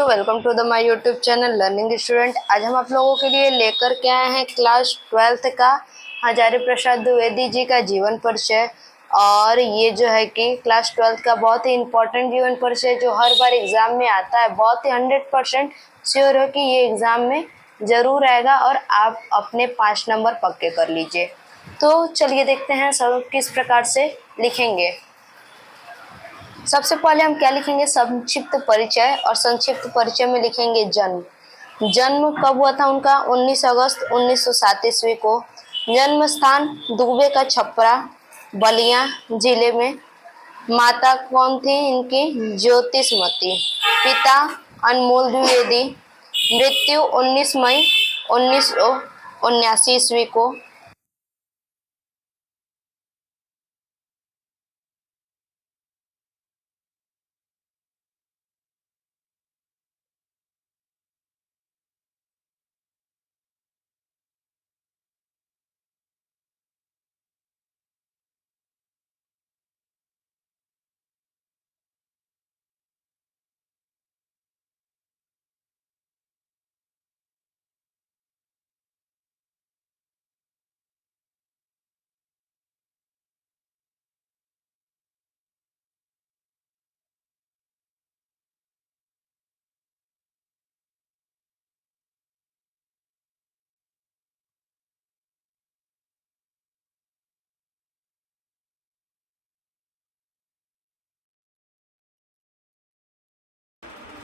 दोस्तों, welcome to the my YouTube channel learning student. आज हम आप लोगों के लिए लेकर के आए हैं क्लास 12th का हजारी प्रसाद द्विवेदी जी का जीवन परिचय। और ये जो है कि क्लास 12th का बहुत ही इम्पोर्टेंट जीवन परिचय जो हर बार एग्जाम में आता है। बहुत ही 100% श्योर हो कि ये एग्जाम में ज़रूर आएगा और आप अपने 5 नंबर पक्के कर लीजिए। तो चलिए देखते हैं सब किस प्रकार से लिखेंगे। सबसे पहले हम क्या लिखेंगे? संक्षिप्त परिचय। और संक्षिप्त परिचय में लिखेंगे जन्म कब हुआ था उनका? 19 अगस्त 1907 ईस्वी को। जन्म स्थान दुबे का छपरा, बलिया जिले में। माता कौन थी इनकी? ज्योतिषमती। पिता अनमोल द्विवेदी। मृत्यु 19 मई 1979 ईस्वी को।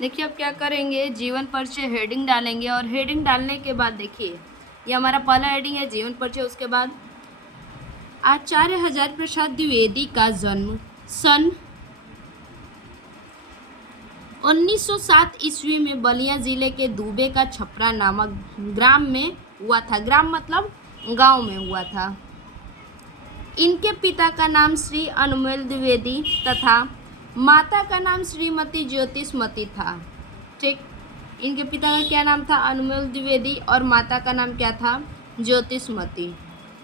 देखिए अब क्या करेंगे, जीवन परिचय हेडिंग डालेंगे। और हेडिंग डालने के बाद देखिए ये हमारा पहला हेडिंग है जीवन परिचय। उसके बाद आचार्य हजारी प्रसाद द्विवेदी का जन्म सन 1907 ईस्वी में बलिया जिले के दुबे का छपरा नामक ग्राम में हुआ था। ग्राम मतलब गांव में हुआ था। इनके पिता का नाम श्री अनमोल द्विवेदी तथा माता का नाम श्रीमती ज्योतिषमती था। ठीक, इनके पिता का क्या नाम था? अनमोल द्विवेदी। और माता का नाम क्या था? ज्योतिषमती।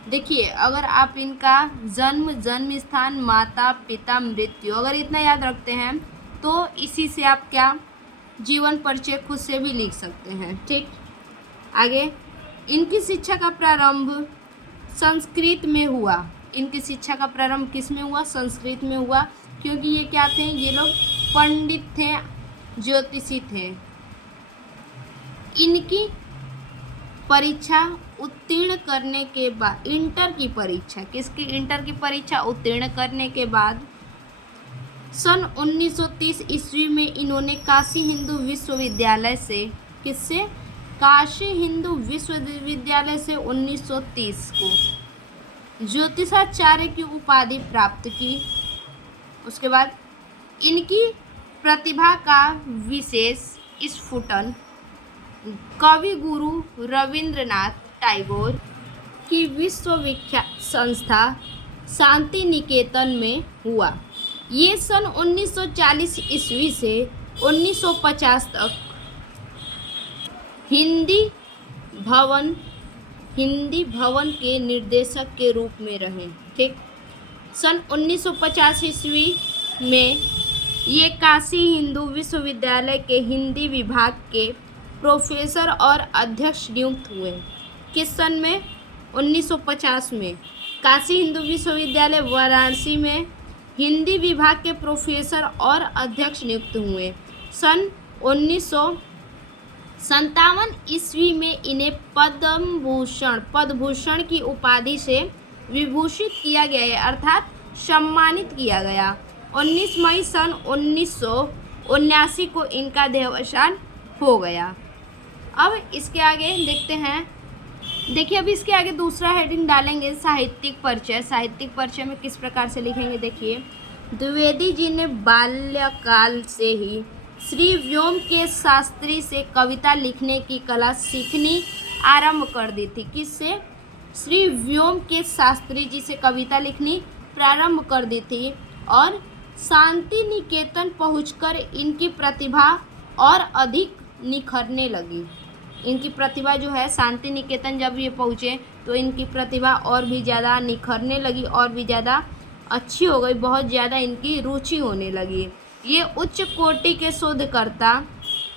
देखिए अगर आप इनका जन्म स्थान, माता, पिता, मृत्यु अगर इतना याद रखते हैं तो इसी से आप क्या जीवन परिचय खुद से भी लिख सकते हैं। ठीक, आगे इनकी शिक्षा का प्रारंभ संस्कृत में हुआ। इनकी शिक्षा का प्रारंभ किस में हुआ? संस्कृत में हुआ, क्योंकि ये क्या थे? ये लोग पंडित थे, ज्योतिषी थे। इनकी परीक्षा उत्तीर्ण करने के बाद, इंटर की परीक्षा, किसकी? इंटर की परीक्षा उत्तीर्ण करने के बाद सन 1930 ईस्वी में इन्होंने काशी हिंदू विश्वविद्यालय से, किससे? काशी हिंदू विश्वविद्यालय से 1930 को ज्योतिषाचार्य की उपाधि प्राप्त की। उसके बाद इनकी प्रतिभा का विशेष स्फुटन कवि गुरु रविंद्रनाथ टैगोर की विश्वविख्यात संस्था शांति निकेतन में हुआ। ये सन 1940 ईस्वी से 1950 तक हिंदी भवन के निर्देशक के रूप में रहे। ठीक, सन 1950 ईस्वी में ये काशी हिंदू विश्वविद्यालय के हिंदी विभाग के प्रोफेसर और अध्यक्ष नियुक्त हुए। किस सन में? 1950 में काशी हिंदू विश्वविद्यालय वाराणसी में हिंदी विभाग के प्रोफेसर और अध्यक्ष नियुक्त हुए। सन 1957 ईस्वी में इन्हें पद्मभूषण की उपाधि से विभूषित किया गया है, अर्थात सम्मानित किया गया। 19 मई सन 1979 को इनका देहावसान हो गया। अब इसके आगे देखते हैं। देखिए अब इसके आगे दूसरा हेडिंग डालेंगे साहित्यिक परिचय। साहित्यिक परिचय में किस प्रकार से लिखेंगे? देखिए द्विवेदी जी ने बाल्यकाल से ही श्री व्योमकेश शास्त्री से कविता लिखने की कला सीखनी आरंभ कर दी थी। किससे? श्री व्योमकेश शास्त्री जी से कविता लिखनी प्रारंभ कर दी थी। और शांति निकेतन पहुंचकर इनकी प्रतिभा और अधिक निखरने लगी। इनकी प्रतिभा जो है, शांति निकेतन जब ये पहुँचे तो इनकी प्रतिभा और भी ज़्यादा निखरने लगी, और भी ज़्यादा अच्छी हो गई, बहुत ज़्यादा इनकी रुचि होने लगी। ये उच्च कोटि के शोधकर्ता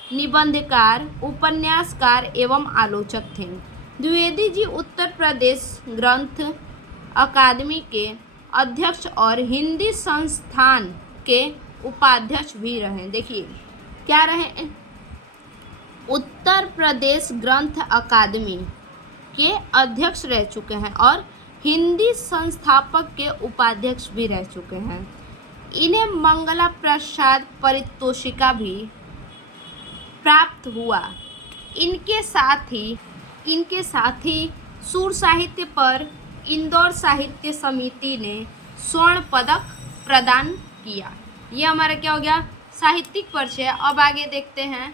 निबंधकार, उपन्यासकार एवं आलोचक थे। द्विवेदी जी उत्तर प्रदेश ग्रंथ अकादमी के अध्यक्ष और हिंदी संस्थान के उपाध्यक्ष भी रहे। देखिए क्या रहे, उत्तर प्रदेश ग्रंथ अकादमी के अध्यक्ष रह चुके हैं और हिंदी संस्थापक के उपाध्यक्ष भी रह चुके हैं। इन्हें मंगला प्रसाद पारितोषिका भी प्राप्त हुआ। इनके साथ ही सुर साहित्य पर इंदौर साहित्य समिति ने स्वर्ण पदक प्रदान किया। ये हमारा क्या हो गया, साहित्यिक परिचय। अब आगे देखते हैं।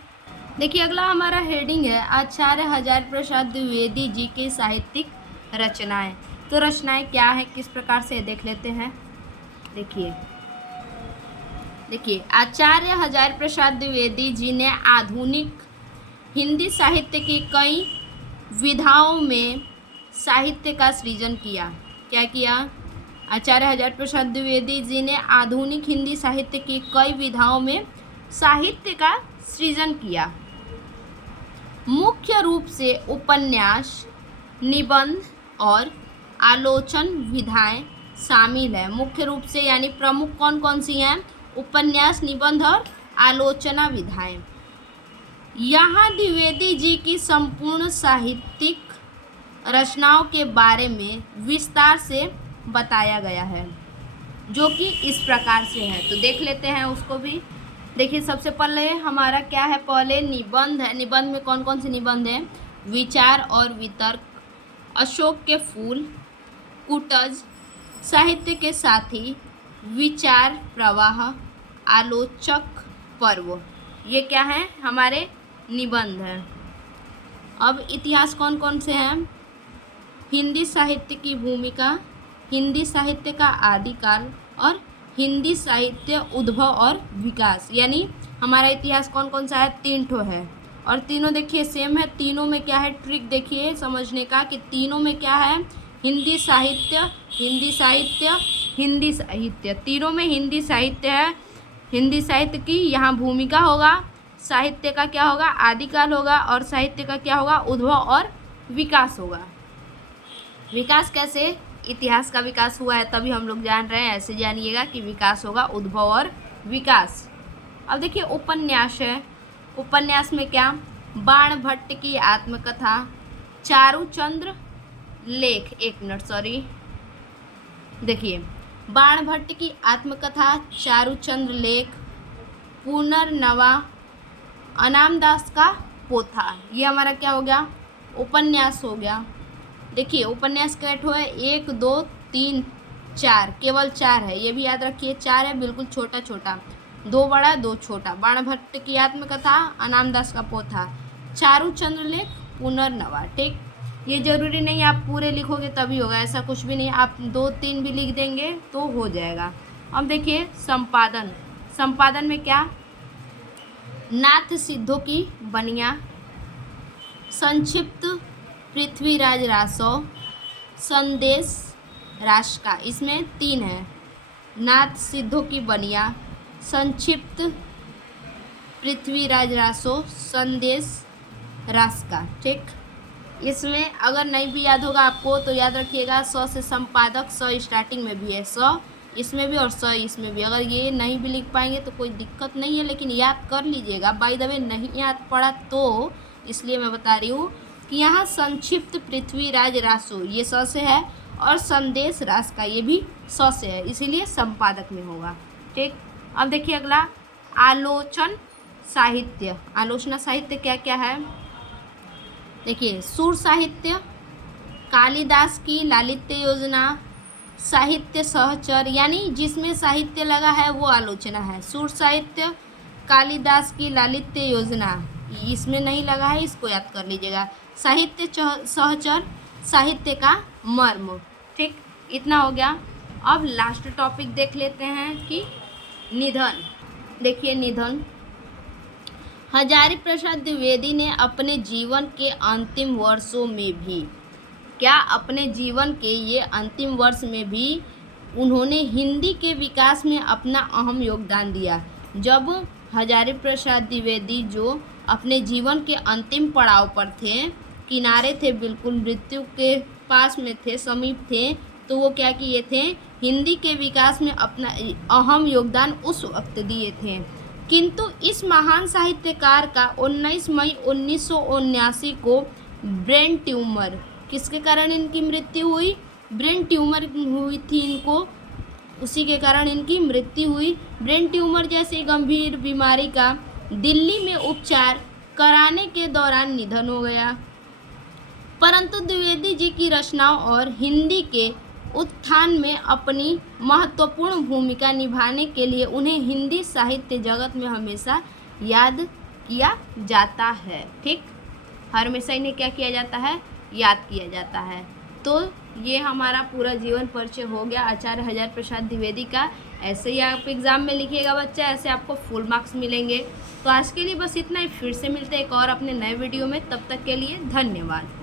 देखिए अगला हमारा हेडिंग है आचार्य हजारी प्रसाद द्विवेदी जी की साहित्यिक रचनाएं। तो रचनाएं क्या है, किस प्रकार से देख लेते हैं। देखिए आचार्य हजारी प्रसाद द्विवेदी जी ने आधुनिक हिंदी साहित्य की कई विधाओं में साहित्य का सृजन किया। क्या किया, आचार्य हजारी प्रसाद द्विवेदी जी ने आधुनिक हिंदी साहित्य की कई विधाओं में साहित्य का सृजन किया। मुख्य रूप से उपन्यास, निबंध और आलोचन विधाएं शामिल है। मुख्य रूप से यानी प्रमुख कौन कौन सी हैं, उपन्यास, निबंध और आलोचना विधाएं। यहाँ द्विवेदी जी की संपूर्ण साहित्यिक रचनाओं के बारे में विस्तार से बताया गया है, जो कि इस प्रकार से है। तो देख लेते हैं उसको भी। देखिए सबसे पहले हमारा क्या है, पहले निबंध है। निबंध में कौन कौन से निबंध हैं, विचार और वितर्क, अशोक के फूल, कुटज, साहित्य के साथी, विचार प्रवाह, आलोचक पर्व, ये क्या है, हमारे निबंध हैं। अब इतिहास कौन कौन से हैं, हिंदी साहित्य की भूमिका, हिंदी साहित्य का आदिकाल और हिंदी साहित्य उद्भव और विकास। यानी हमारा इतिहास कौन कौन सा है, 3 ठो है और तीनों देखिए सेम है। तीनों में क्या है, ट्रिक देखिए समझने का कि तीनों में क्या है, हिंदी साहित्य, हिंदी साहित्य, हिंदी साहित्य, तीनों में हिंदी साहित्य है। हिंदी साहित्य की यहाँ भूमिका होगा, साहित्य का क्या होगा, आदिकाल होगा और साहित्य का क्या होगा, उद्भव और विकास होगा। विकास कैसे, इतिहास का विकास हुआ है तभी हम लोग जान रहे हैं, ऐसे जानिएगा कि विकास होगा, उद्भव और विकास। अब देखिए उपन्यास है। उपन्यास में क्या, बाण भट्ट की आत्मकथा, चारुचंद्र लेख, एक मिनट सॉरी, देखिए बाण भट्ट की आत्मकथा, चारुचंद्र लेख, पुनर्नवा, अनामदास का पोथा, ये हमारा क्या हो गया, उपन्यास हो गया। देखिए उपन्यास कैट हो है, 1 2 3 4, केवल 4 है, ये भी याद रखिए 4 है, बिल्कुल छोटा छोटा, 2 बड़ा 2 छोटा। बाण भट्ट की आत्मकथा, अनामदास का पोथा, चारुचंद्र लेख, पुनर्नवा। ठीक, ये जरूरी नहीं आप पूरे लिखोगे तभी होगा, ऐसा कुछ भी नहीं, आप 2 3 भी लिख देंगे तो हो जाएगा। अब देखिए संपादन। संपादन में क्या, नाथ सिद्धों की बनिया, संक्षिप्त पृथ्वीराज रासो, संदेश राष्ट्र, इसमें 3 है, नाथ सिद्धों की बनिया, संक्षिप्त पृथ्वीराज रासो, संदेश राष्ट्र। ठीक, इसमें अगर नहीं भी याद होगा आपको तो याद रखिएगा, स से संपादक, स स्टार्टिंग में भी है, स इसमें भी और स इसमें भी। अगर ये नहीं भी लिख पाएंगे तो कोई दिक्कत नहीं है, लेकिन याद कर लीजिएगा। बाय द वे नहीं याद पड़ा तो इसलिए मैं बता रही हूँ कि यहाँ संक्षिप्त पृथ्वीराज रासो ये स से है और संदेश रास का ये भी स से है, इसीलिए संपादक में होगा। ठीक, अब देखिए अगला आलोचन साहित्य। आलोचना साहित्य क्या क्या है, देखिए सुर साहित्य, कालिदास की लालित्य योजना, साहित्य सहचर, यानी जिसमें साहित्य लगा है वो आलोचना है। सुर साहित्य, कालिदास की लालित्य योजना, इसमें नहीं लगा है, इसको याद कर लीजिएगा। साहित्य सहचर, साहित्य का मर्म। ठीक, इतना हो गया। अब लास्ट टॉपिक देख लेते हैं कि निधन। देखिए निधन, हजारी प्रसाद द्विवेदी ने अपने जीवन के अंतिम वर्षों में भी, क्या अपने जीवन के ये अंतिम वर्ष में भी उन्होंने हिंदी के विकास में अपना अहम योगदान दिया। जब हजारी प्रसाद द्विवेदी जो अपने जीवन के अंतिम पड़ाव पर थे, किनारे थे, बिल्कुल मृत्यु के पास में थे, समीप थे, तो वो क्या किए थे, हिंदी के विकास में अपना अहम योगदान उस वक्त दिए थे। किंतु इस महान साहित्यकार का 19 मई 1979 को ब्रेन ट्यूमर, किसके कारण इनकी मृत्यु हुई, ब्रेन ट्यूमर हुई थी इनको, उसी के कारण इनकी मृत्यु हुई। ब्रेन ट्यूमर जैसी गंभीर बीमारी का दिल्ली में उपचार कराने के दौरान निधन हो गया। परंतु द्विवेदी जी की रचनाओं और हिंदी के उत्थान में अपनी महत्वपूर्ण भूमिका निभाने के लिए उन्हें हिंदी साहित्य जगत में हमेशा याद किया जाता है। ठीक, हमेशा इन्हें क्या किया जाता है, याद किया जाता है। तो ये हमारा पूरा जीवन परिचय हो गया आचार्य हजारी प्रसाद द्विवेदी का। ऐसे ही आप एग्ज़ाम में लिखिएगा बच्चा, ऐसे आपको फुल मार्क्स मिलेंगे। तो आज के लिए बस इतना ही, फिर से मिलते हैं एक और अपने नए वीडियो में, तब तक के लिए धन्यवाद।